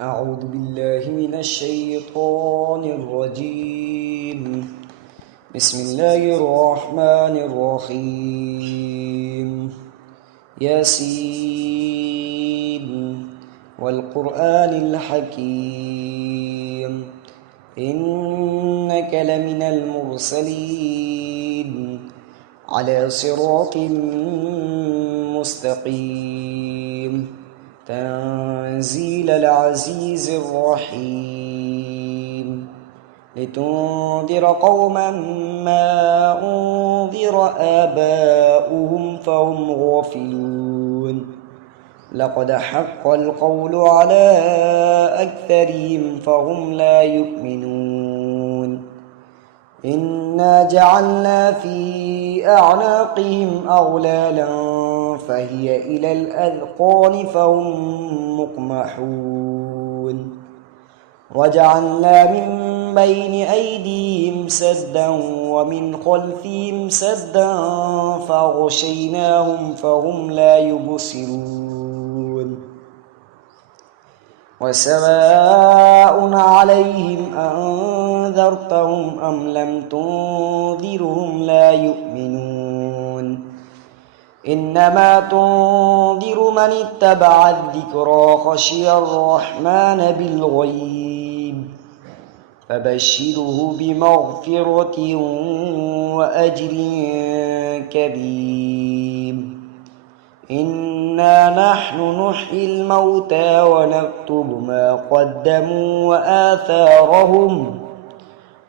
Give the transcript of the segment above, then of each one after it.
أعوذ بالله من الشيطان الرجيم. بسم الله الرحمن الرحيم. ياسين والقرآن الحكيم إنك لمن المرسلين على صراط مستقيم تنزيل العزيز الرحيم لتنذر قوما ما أنذر آباؤهم فهم غافلون لقد حق القول على أكثرهم فهم لا يؤمنون إنا جعلنا في أعناقهم أغلالا فهي إلى الأذقان فهم مقمحون وجعلنا من بين أيديهم سدا ومن خلفهم سدا فغشيناهم فهم لا يبصرون وسواء عليهم أنذرتهم أم لم تنذرهم لا يؤمنون إنما تنذر من اتبع الذكرى خشي الرحمن بالغيب فبشره بمغفرة وأجر كبير إنا نحن نحيي الموتى ونكتب ما قدموا وآثارهم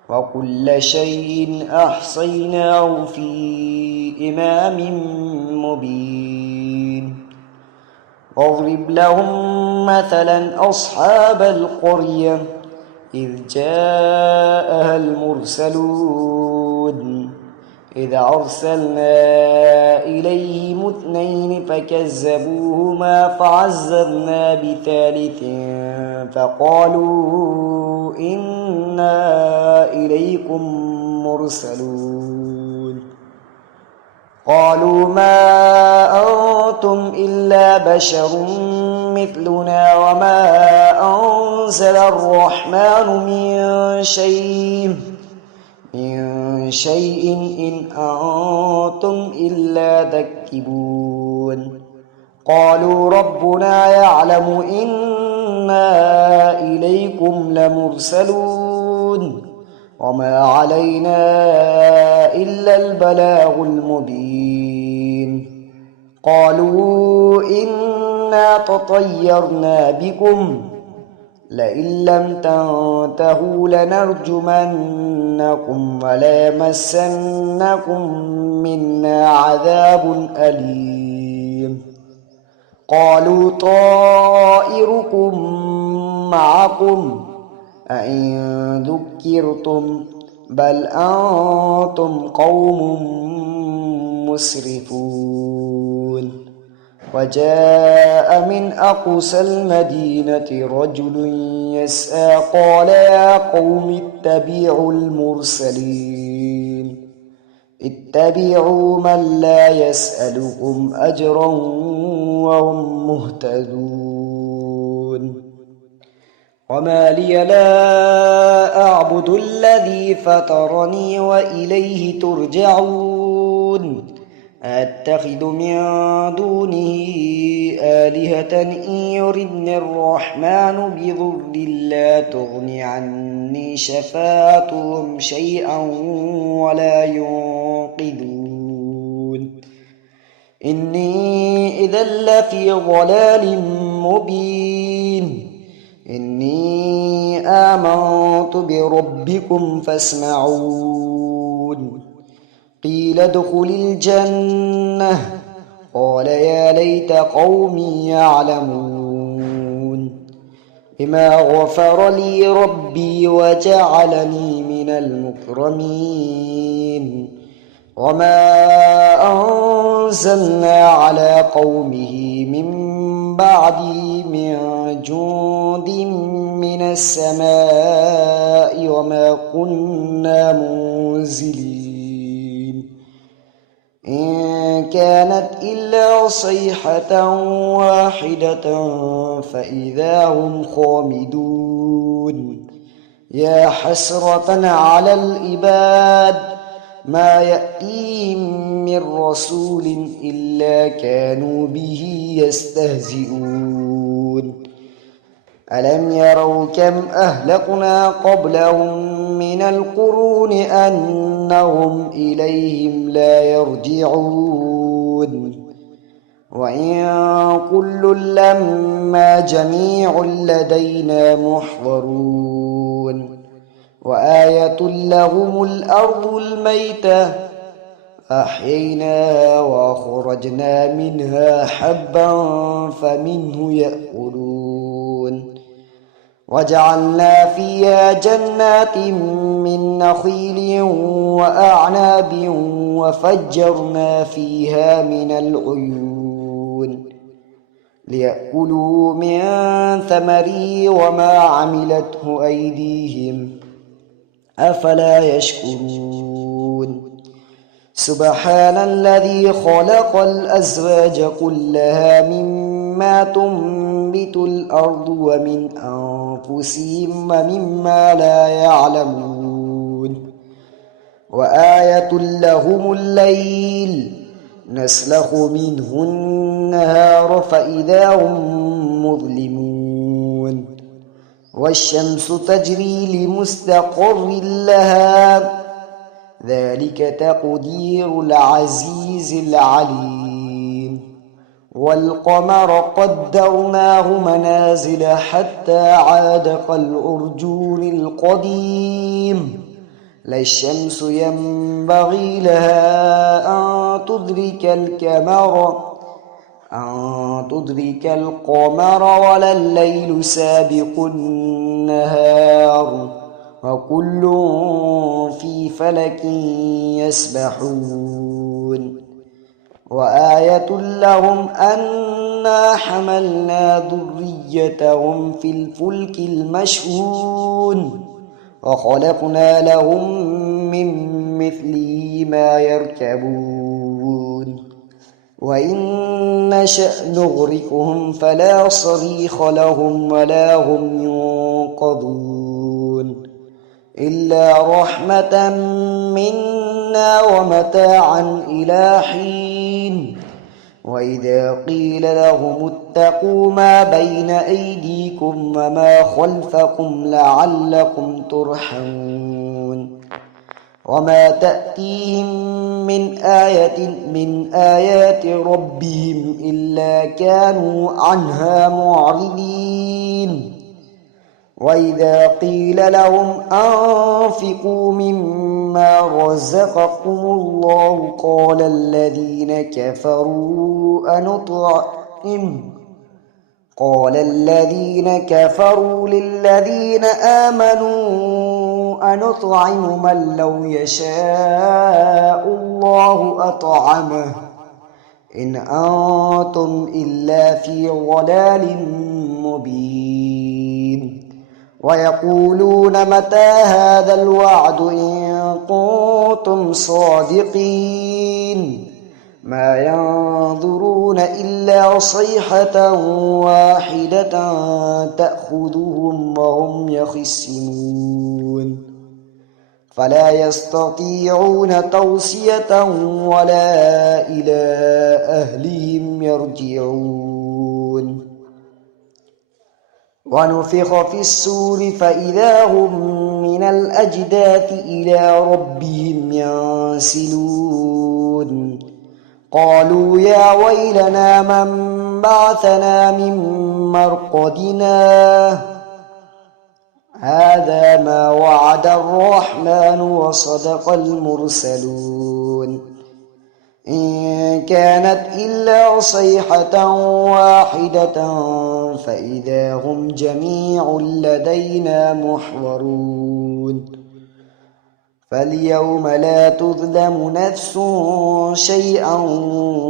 وكل شيء أحصيناه في إمام مبين واضرب لهم مثلا أصحاب القرية إذ جاءها المرسلون إذ أرسلنا إليهم 2 فكذبوهما فعززنا بثالث فقالوا إنا إليكم مرسلون قالوا ما أنتم إلا بشر مثلنا وما أنزل الرحمن من شيء إن أنتم إلا تكذبون قالوا ربنا يعلم إنا إليكم لمرسلون وما علينا إلا البلاغ المبين قالوا إنا تطيرنا بكم لئن لم تنتهوا لنرجمنكم وليمسنكم منا عذاب أليم قالوا طائركم معكم أئن ذكرتم بل أنتم قوم مسرفون وجاء من أقصى المدينة رجل يسعى قال يا قوم اتبعوا المرسلين اتبعوا من لا يسألكم أجرا وهم مهتدون وما لي لا أعبد الذي فطرني وإليه ترجعون أتخذ من دونه آلهة إن يردني الرحمن بضر لا تغن عني شفاعتهم شيئا ولا ينقذون إني إذا لفي ضلال مبين إني آمنت بربكم فاسمعون قيل ادخل الجنة قال يا ليت قومي يعلمون بما غفر لي ربي وجعلني من المكرمين وما أنزلنا على قومه من بعده من جند من السماء وما كنا منزلين إن كانت إلا صيحة واحدة فإذا هم خامدون يا حسرة على العباد ما يأتيهم من رسول إلا كانوا به يستهزئون ألم يروا كم أهلكنا قبلهم من القرون أنهم إليهم لا يرجعون وإن كل لما جميع لدينا محضرون وآية لهم الأرض الميتة أحييناها وأخرجنا منها حبا فمنه يأكلون وجعلنا فيها جنات من نخيل وأعناب وفجرنا فيها من العيون ليأكلوا من ثمره وما عملته أيديهم أفلا يشكرون سبحان الذي خلق الأزواج كلها مما تنبت الأرض ومن أنفسهم ومما لا يعلمون وآية لهم الليل نسلخ منه النهار فإذا هم مظلمون والشمس تجري لمستقر لها ذلك تقدير العزيز العليم والقمر قدرناه منازل حتى عاد كالعرجون القديم لا الشمس ينبغي لها أن تدرك القمر ولا الليل سابق النهار وكل في فلك يسبحون وآية لهم أنا حملنا ذريتهم في الفلك المشحون وخلقنا لهم من مثله ما يركبون وإن نشأ نغرقهم فلا صريخ لهم ولا هم ينقذون إلا رحمة منا ومتاعا إلى حين وإذا قيل لهم اتقوا ما بين أيديكم وما خلفكم لعلكم ترحمون وما تأتيهم من آية من آيات ربهم إلا كانوا عنها معرضين وإذا قيل لهم أنفقوا مما رزقكم الله قال الذين كفروا للذين آمنوا أنطعم من لو يشاء الله أطعمه إن أنتم إلا في ضلال مبين ويقولون متى هذا الوعد إن كنتم صادقين ما ينظرون إلا صيحة واحدة تأخذهم وهم يخصمون فلا يستطيعون توصية ولا إلى أهلهم يرجعون ونفخ في السور فإذا هم من الأجداث إلى ربهم ينسلون قالوا يا ويلنا من بعثنا من مرقدنا هذا ما وعد الرحمن وصدق المرسلون إن كانت إلا صيحة واحدة فإذا هم جميع لدينا محضرون فاليوم لا تظلم نفس شيئا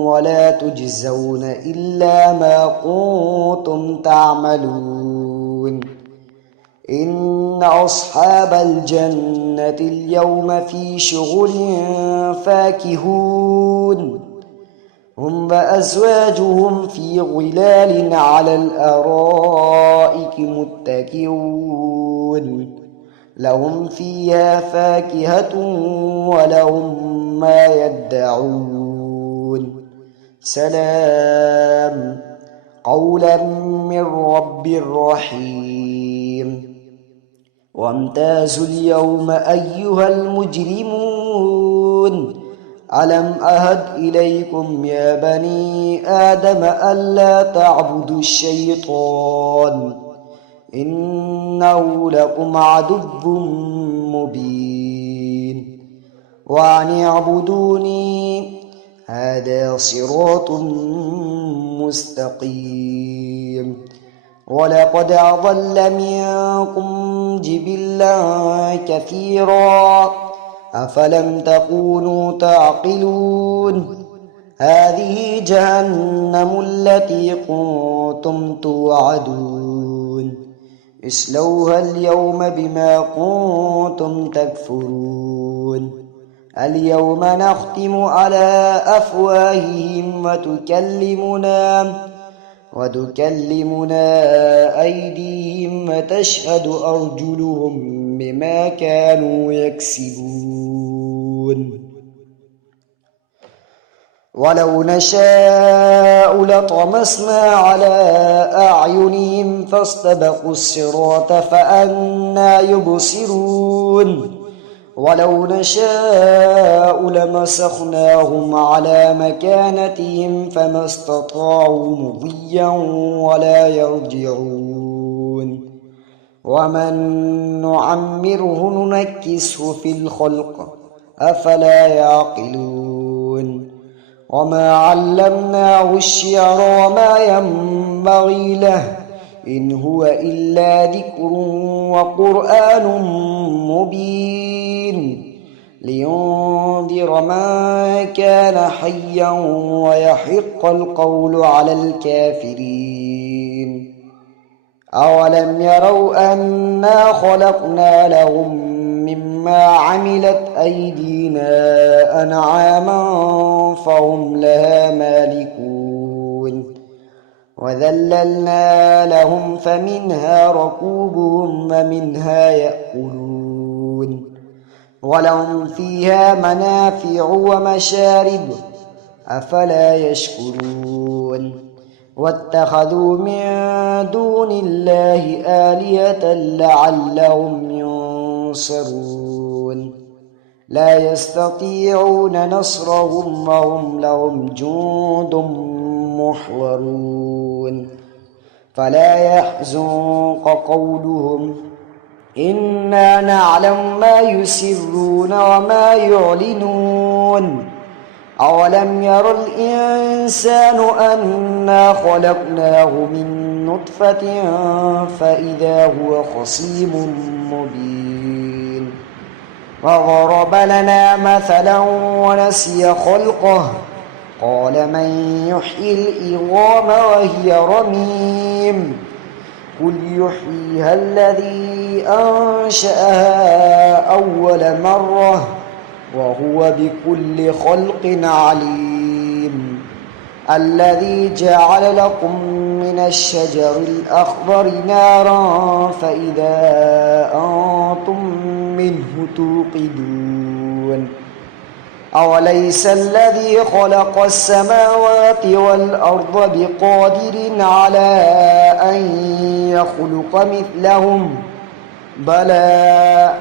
ولا تجزون إلا ما كنتم تعملون إن أصحاب الجنة اليوم في شغل فاكهون هم وأزواجهم في ظلال على الأرائك متكئون لهم فيها فاكهة ولهم ما يدعون سلام قولا من رب رحيم وامتازوا اليوم أيها المجرمون ألم أهد إليكم يا بني آدم ألا تعبدوا الشيطان إنه لكم عدو مبين وأن اعبدوني هذا صراط مستقيم ولقد أضل منكم جبلا كثيرا أفلم تكونوا تعقلون هذه جهنم التي كنتم توعدون اصلوها اليوم بما كنتم تكفرون اليوم نختم على أفواههم وتكلمنا أيديهم وتشهد أرجلهم بما كانوا يكسبون ولو نشاء لطمسنا على أعينهم فاستبقوا الصراط فأنى يبصرون ولو نشاء لمسخناهم على مكانتهم فما استطاعوا مضيا ولا يرجعون ومن نعمره ننكسه في الخلق أفلا يعقلون وما علمناه الشعر وما ينبغي له إن هو إلا ذكر وقرآن مبين لينذر من كان حيا ويحق القول على الكافرين أولم يروا أنا خلقنا لهم مما عملت أيدينا أنعاما فهم لها مالكون وذللنا لهم فمنها ركوبهم ومنها يأكلون ولهم فيها منافع ومشارب أفلا يشكرون واتخذوا من دون الله آلهة لعلهم ينصرون لا يستطيعون نصرهم وهم لهم جند محضرون فلا يحزنك قولهم إنا نعلم ما يسرون وما يعلنون أولم ير الإنسان أنا خلقناه من نطفة فإذا هو خصيم مبين وضرب لنا مثلا ونسي خلقه قال من يحيي العظام وهي رميم قل يحييها الذي أنشأها أول مرة وهو بكل خلق عليم الذي جعل لكم من الشجر الأخضر نارا فإذا أنتم منه توقدون أوليس الذي خلق السماوات والأرض بقادر على أن يخلق مثلهم بلى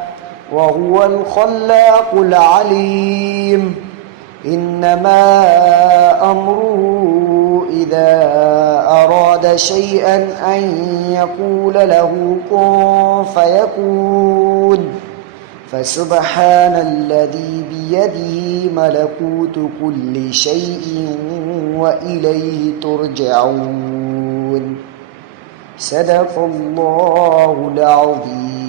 وهو الخلاق العليم إنما أمره إذا أراد شيئا أن يقول له كن فيكون فسبحان الذي بيده ملكوت كل شيء وإليه ترجعون صدق الله العظيم.